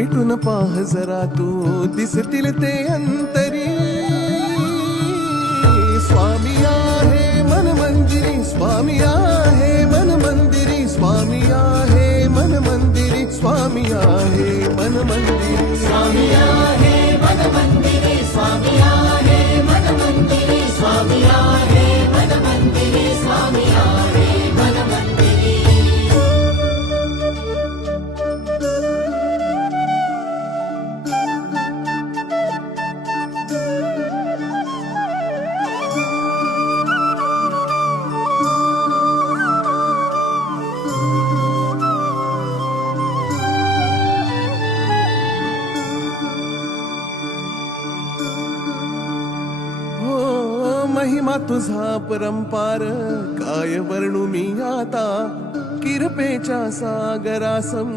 मिटून पाह जरा तू दिसतील ते अंतरी. स्वामी आहे मन मंदिरी, स्वामी आहे मन मंदिरी, स्वामी आहे मन मंदिरी, स्वामी आहे मन मंदिरी. स्वामी आहे मन मंदिरी, स्वामी आहे मन मंदिरी, स्वामी आहे मन मंदिरी, स्वामी आहे मन मंदिरी. महिमा तुझा परंपार काय वर्णू मी आता. किरपेच्या सागरासम